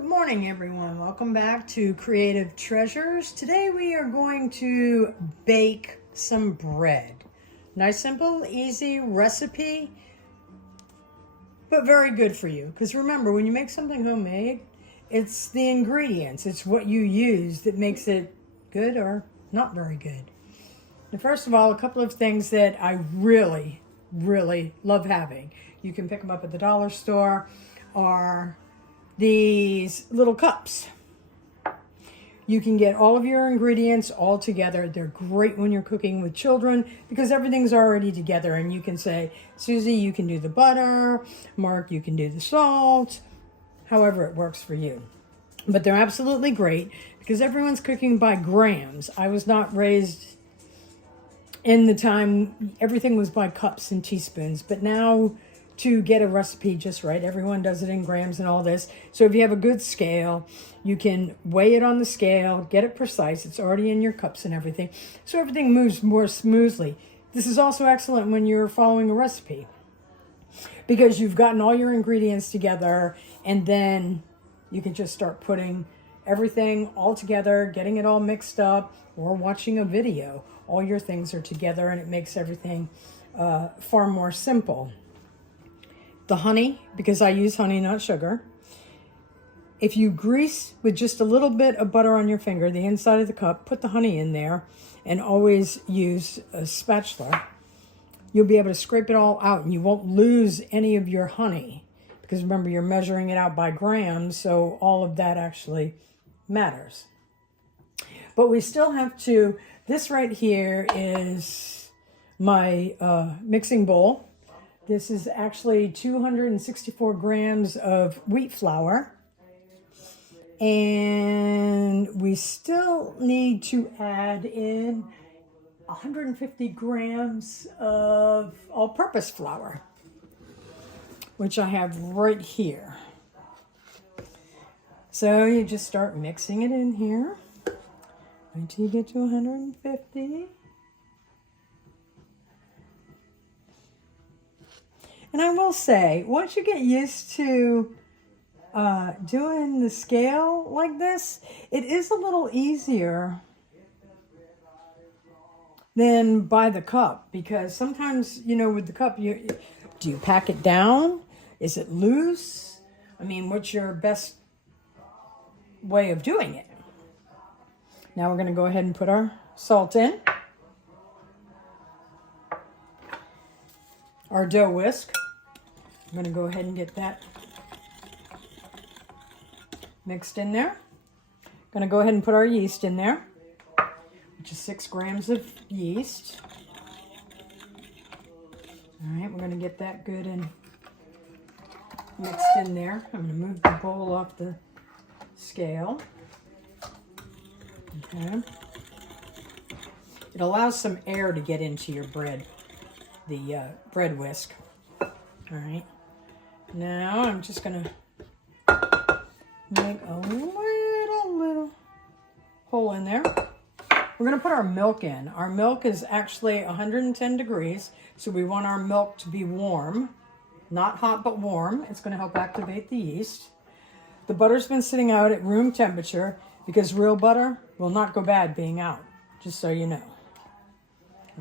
Good morning, everyone. Welcome back to Creative Treasures. Today we are going to bake some bread. Nice, simple, easy recipe, but very good for you. Because remember, when you make something homemade, it's the ingredients, it's what you use that makes it good or not very good. Now, first of all, a couple of things that I really love having. You can pick them up at the dollar store, or these little cups. You can get all of your ingredients all together. They're great when you're cooking with children because everything's already together, and you can say, Susie, you can do the butter, Mark, you can do the salt, however it works for you. But they're absolutely great because everyone's cooking by grams. I was not raised in the time everything was by cups and teaspoons, but now to get a recipe just right, everyone does it in grams and all this. So if you have a good scale, you can weigh it on the scale, get it precise. It's already in your cups and everything, so everything moves more smoothly. This is also excellent when you're following a recipe because you've gotten all your ingredients together, and then you can just start putting everything all together, getting it all mixed up, or watching a video. All your things are together, and it makes everything far more simple. The honey, because I use honey, not sugar. If you grease with just a little bit of butter on your finger, the inside of the cup, put the honey in there, and always use a spatula. You'll be able to scrape it all out, and you won't lose any of your honey. Because remember, you're measuring it out by grams, so all of that actually matters. But we still have to, this right here is my mixing bowl. This is actually 264 grams of wheat flour. And we still need to add in 150 grams of all-purpose flour, which I have right here. So you just start mixing it in here until you get to 150. And I will say, once you get used to doing the scale like this, it is a little easier than by the cup, because sometimes, you know, with the cup, do you pack it down? Is it loose? I mean, what's your best way of doing it? Now we're going to go ahead and put our salt in. Our dough whisk. I'm going to go ahead and get that mixed in there. Going to go ahead and put our yeast in there, which is 6 grams of yeast. All right, we're going to get that good and mixed in there. I'm going to move the bowl off the scale. Okay. It allows some air to get into your bread, the bread whisk. All right. Now I'm just going to make a little hole in there. We're going to put our milk in. Our milk is actually 110 degrees, so we want our milk to be warm. Not hot, but warm. It's going to help activate the yeast. The butter's been sitting out at room temperature because real butter will not go bad being out, just so you know.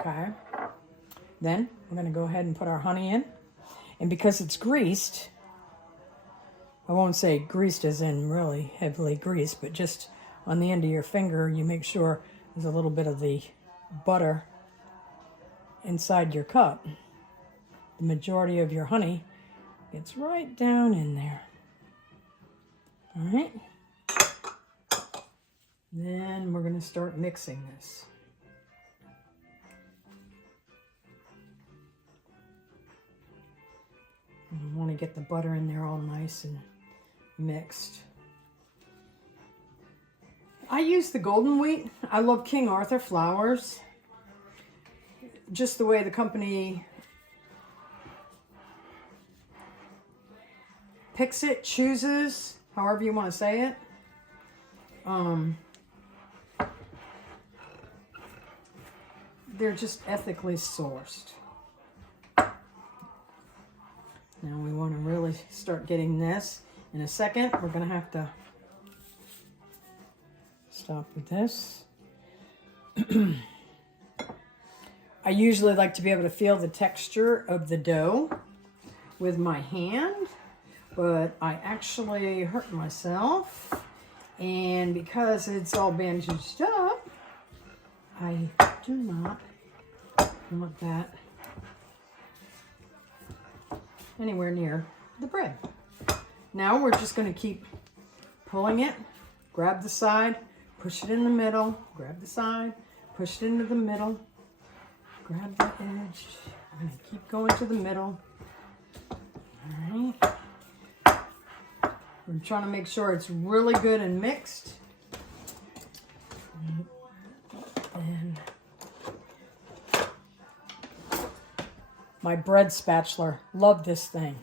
Okay. Then we're going to go ahead and put our honey in. And because it's greased, I won't say greased as in really heavily greased, but just on the end of your finger, you make sure there's a little bit of the butter inside your cup. The majority of your honey gets right down in there. All right. Then we're going to start mixing this. You want to get the butter in there all nice and mixed. I use the golden wheat. I love King Arthur flours. Just the way the company picks it, chooses, however you want to say it. They're just ethically sourced. Now we want to really start getting this. In a second, we're going to have to stop with this. I usually like to be able to feel the texture of the dough with my hand, but I actually hurt myself, and because it's all bandaged up, I do not want that anywhere near the bread. Now we're just going to keep pulling it, grab the side, push it in the middle, grab the side, push it into the middle, grab the edge. I'm going to keep going to the middle. All right. We're trying to make sure it's really good and mixed. And my bread spatula, love this thing.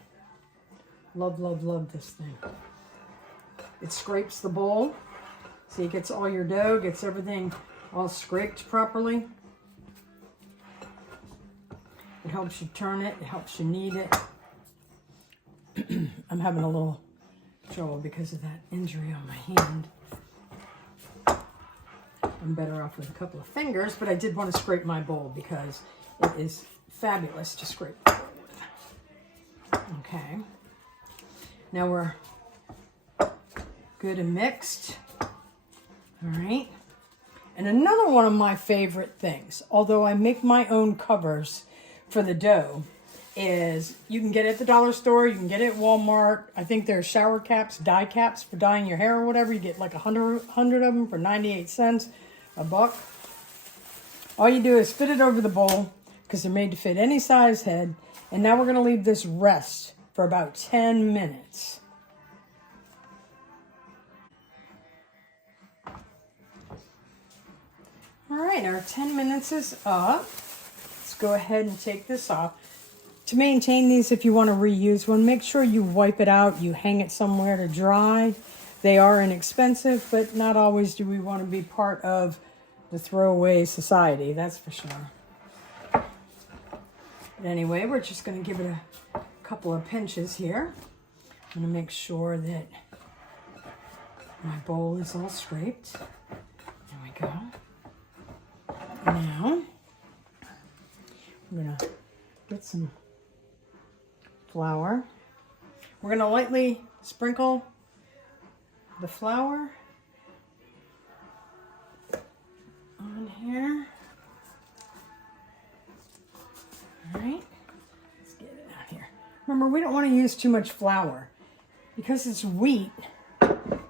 Love, love, love this thing. It scrapes the bowl. See, it gets all your dough, gets everything all scraped properly. It helps you turn it, it helps you knead it. I'm having a little trouble because of that injury on my hand. I'm better off with a couple of fingers, but I did want to scrape my bowl because it is fabulous to scrape the bowl with. Okay. Now we're good and mixed. All right. And another one of my favorite things, although I make my own covers for the dough, is you can get it at the dollar store, you can get it at Walmart. I think they're shower caps, dye caps for dyeing your hair or whatever. You get like 100 of them for 98 cents, a buck. All you do is fit it over the bowl because they're made to fit any size head. And now we're going to leave this rest for about 10 minutes. All right, our 10 minutes is up. Let's go ahead and take this off. To maintain these, if you want to reuse one, make sure you wipe it out, you hang it somewhere to dry. They are inexpensive, but not always do we want to be part of the throwaway society, that's for sure. But anyway, we're just going to give it a couple of pinches here. I'm going to make sure that my bowl is all scraped. There we go. Now, I'm going to get some flour. We're going to lightly sprinkle the flour on here. All right, let's get it out here. Remember, we don't want to use too much flour because it's wheat.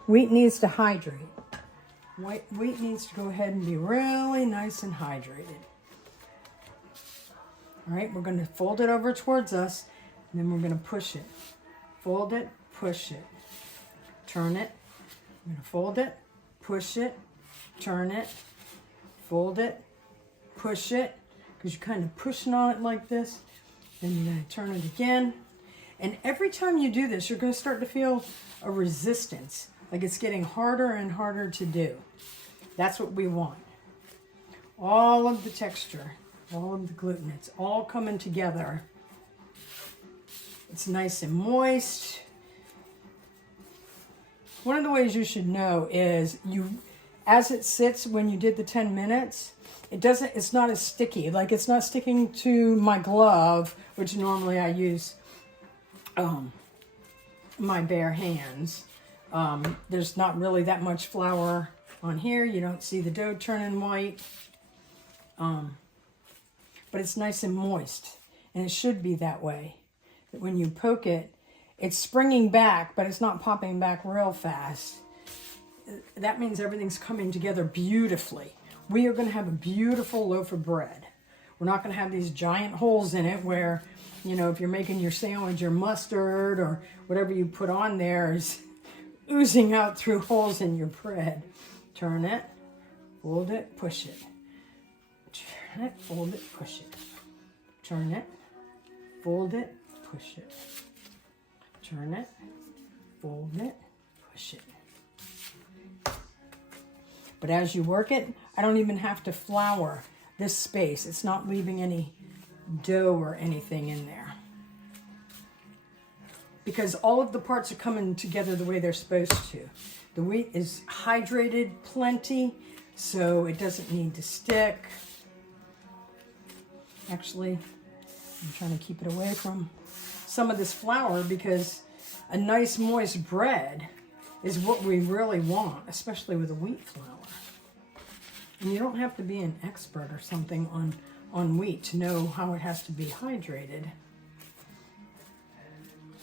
Wheat needs to hydrate. Wheat needs to go ahead and be really nice and hydrated. All right, we're going to fold it over towards us, and then we're going to push it. Fold it, push it, turn it. I'm going to fold it, push it, turn it, fold it, push it, because you're kind of pushing on it like this. Then you're going to turn it again. And every time you do this, you're going to start to feel a resistance, like it's getting harder and harder to do. That's what we want. All of the texture, all of the gluten, it's all coming together. It's nice and moist. One of the ways you should know is as it sits when you did the 10 minutes, it's not as sticky. Like it's not sticking to my glove, which normally I use my bare hands. There's not really that much flour on here. You don't see the dough turning white. But it's nice and moist. And it should be that way. That when you poke it, it's springing back, but it's not popping back real fast. That means everything's coming together beautifully. We are going to have a beautiful loaf of bread. We're not going to have these giant holes in it where, you know, if you're making your sandwich or mustard or whatever you put on there is oozing out through holes in your bread. Turn it, fold it, push it. Turn it, fold it, push it. Turn it, fold it, push it. Turn it, fold it, push it. But as you work it, I don't even have to flour this space. It's not leaving any dough or anything in there. because all of the parts are coming together the way they're supposed to. The wheat is hydrated plenty, so it doesn't need to stick. Actually, I'm trying to keep it away from some of this flour because a nice moist bread is what we really want, especially with a wheat flour. And you don't have to be an expert or something on wheat to know how it has to be hydrated.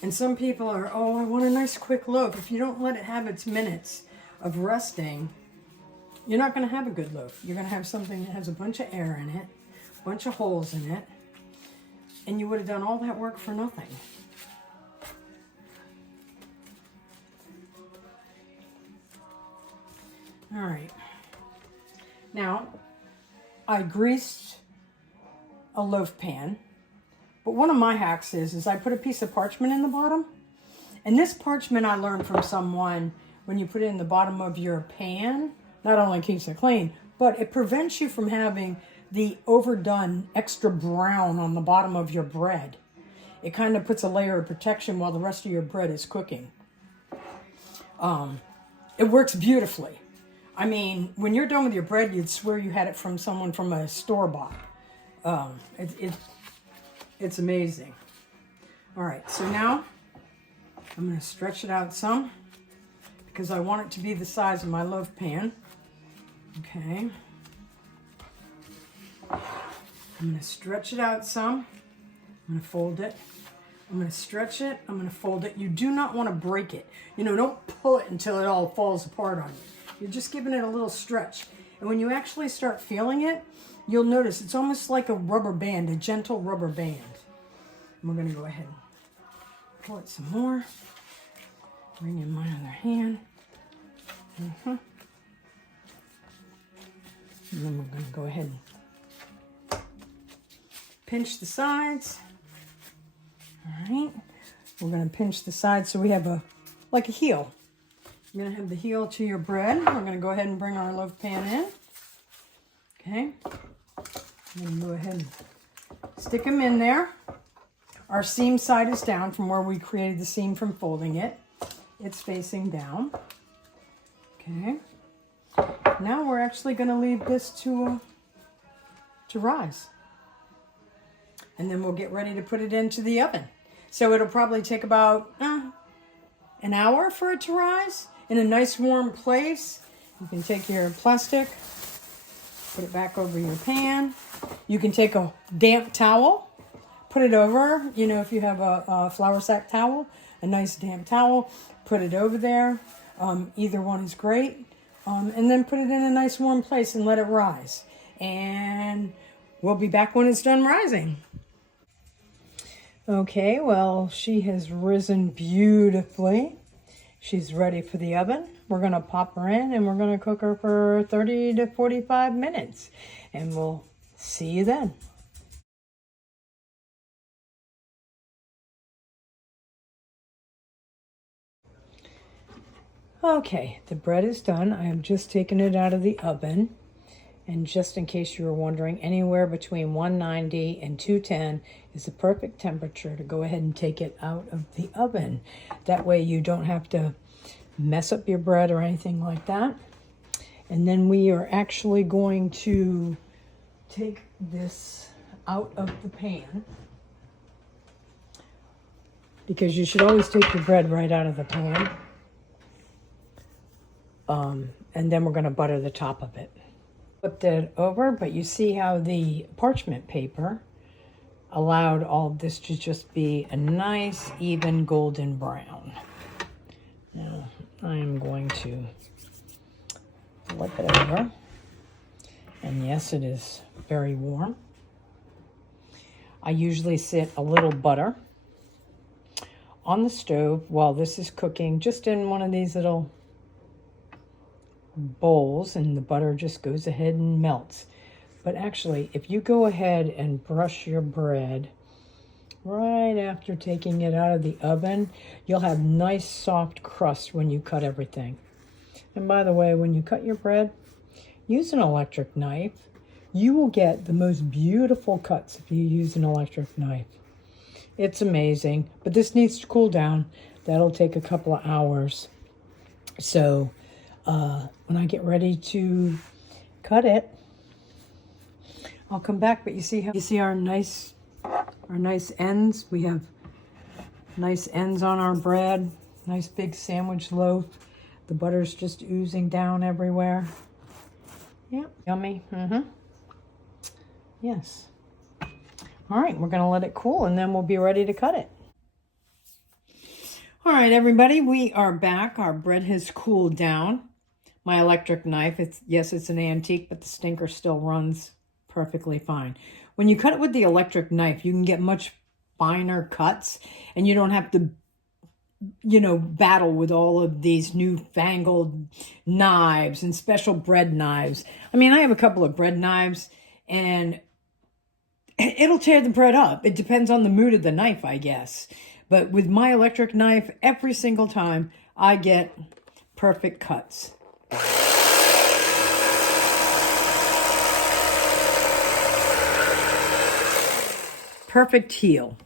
And some people are, oh, I want a nice quick loaf. If you don't let it have its minutes of resting, you're not going to have a good loaf. You're going to have something that has a bunch of air in it, a bunch of holes in it, and you would have done all that work for nothing. All right. Now, I greased a loaf pan, but one of my hacks is I put a piece of parchment in the bottom. And this parchment I learned from someone, when you put it in the bottom of your pan, not only keeps it clean, but it prevents you from having the overdone extra brown on the bottom of your bread. It kind of puts a layer of protection while the rest of your bread is cooking. It works beautifully. I mean, when you're done with your bread, you'd swear you had it from someone from a store-bought. It's amazing. All right, so now I'm going to stretch it out some because I want it to be the size of my loaf pan. Okay. I'm going to stretch it out some. I'm going to fold it. I'm going to stretch it. I'm going to fold it. You do not want to break it. You know, don't pull it until it all falls apart on you. You're just giving it a little stretch. And when you actually start feeling it, you'll notice it's almost like a rubber band, a gentle rubber band. And we're going to go ahead and pull it some more. Bring in my other hand. And then we're going to go ahead and pinch the sides. All right. We're going to pinch the sides so we have like a heel. You're going to have the heel to your bread. We're going to go ahead and bring our loaf pan in. Okay. I'm going to go ahead and stick them in there. Our seam side is down from where we created the seam from folding it. It's facing down. Okay. Now we're actually going to leave this to rise. And then we'll get ready to put it into the oven. So it'll probably take about an hour for it to rise in a nice warm place. You can take your plastic, put it back over your pan. You can take a damp towel, put it over, you know, if you have a flour sack towel, a nice damp towel, put it over there. Either one is great. And then put it in a nice warm place and let it rise. And we'll be back when it's done rising. Okay, well, she has risen beautifully. She's ready for the oven. We're going to pop her in and we're going to cook her for 30 to 45 minutes. And we'll see you then. Okay, the bread is done. I have just taken it out of the oven. And just in case you were wondering, anywhere between 190 and 210 is the perfect temperature to go ahead and take it out of the oven. That way you don't have to mess up your bread or anything like that. And then we are actually going to take this out of the pan, because you should always take your bread right out of the pan. And then we're going to butter the top of it. Flip that over, but you see how the parchment paper allowed all of this to just be a nice, even golden brown. Now, I am going to flip it over. And yes, it is very warm. I usually sit a little butter on the stove while this is cooking, just in one of these little bowls, and the butter just goes ahead and melts. But actually, if you go ahead and brush your bread right after taking it out of the oven, you'll have nice soft crust when you cut everything. And by the way, when you cut your bread, use an electric knife. You will get the most beautiful cuts if you use an electric knife. It's amazing. But this needs to cool down. That'll take a couple of hours. So when I get ready to cut it, I'll come back. But you see our nice ends. We have nice ends on our bread. Nice big sandwich loaf. The butter's just oozing down everywhere. Yep, yummy. Yes. All right, we're gonna let it cool and then we'll be ready to cut it. All right, everybody, we are back. Our bread has cooled down. My electric knife, it's an antique, but the stinker still runs perfectly fine. When you cut it with the electric knife, you can get much finer cuts and you don't have to, battle with all of these newfangled knives and special bread knives. I mean, I have a couple of bread knives and it'll tear the bread up. It depends on the mood of the knife, I guess. But with my electric knife, every single time I get perfect cuts. Perfect heel.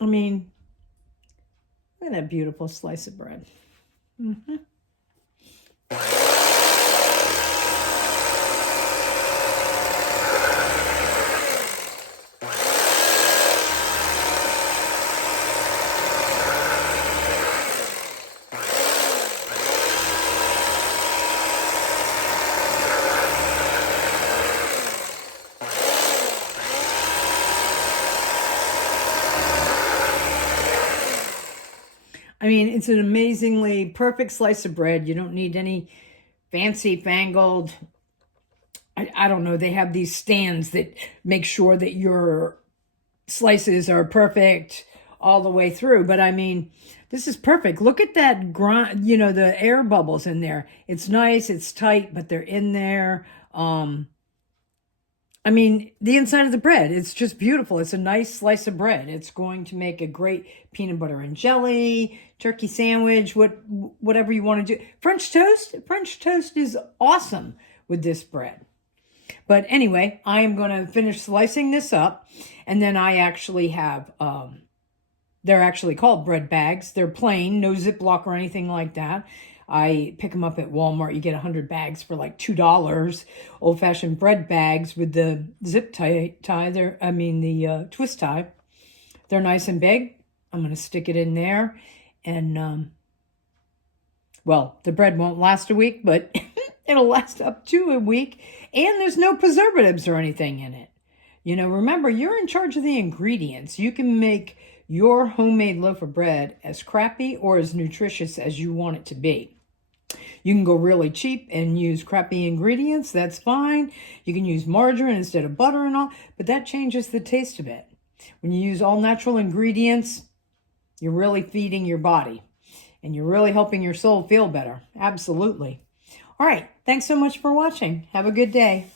I mean, look at that beautiful slice of bread. I mean, it's an amazingly perfect slice of bread. You don't need any fancy fangled, I don't know, they have these stands that make sure that your slices are perfect all the way through. But I mean, this is perfect. Look at that grind, the air bubbles in there. It's nice, it's tight, but they're in there. I mean, the inside of the bread, it's just beautiful. It's a nice slice of bread. It's going to make a great peanut butter and jelly, turkey sandwich, whatever you want to do. French toast is awesome with this bread. But anyway, I am going to finish slicing this up. And then I actually have, they're actually called bread bags. They're plain, no Ziploc or anything like that. I pick them up at Walmart. You get 100 bags for like $2. Old-fashioned bread bags with the zip tie. The twist tie. They're nice and big. I'm going to stick it in there. And, well, the bread won't last a week, but it'll last up to a week. And there's no preservatives or anything in it. Remember, you're in charge of the ingredients. You can make your homemade loaf of bread as crappy or as nutritious as you want it to be. You can go really cheap and use crappy ingredients. That's fine. You can use margarine instead of butter and all, but that changes the taste of it. When you use all natural ingredients, you're really feeding your body and you're really helping your soul feel better. Absolutely. All right. Thanks so much for watching. Have a good day.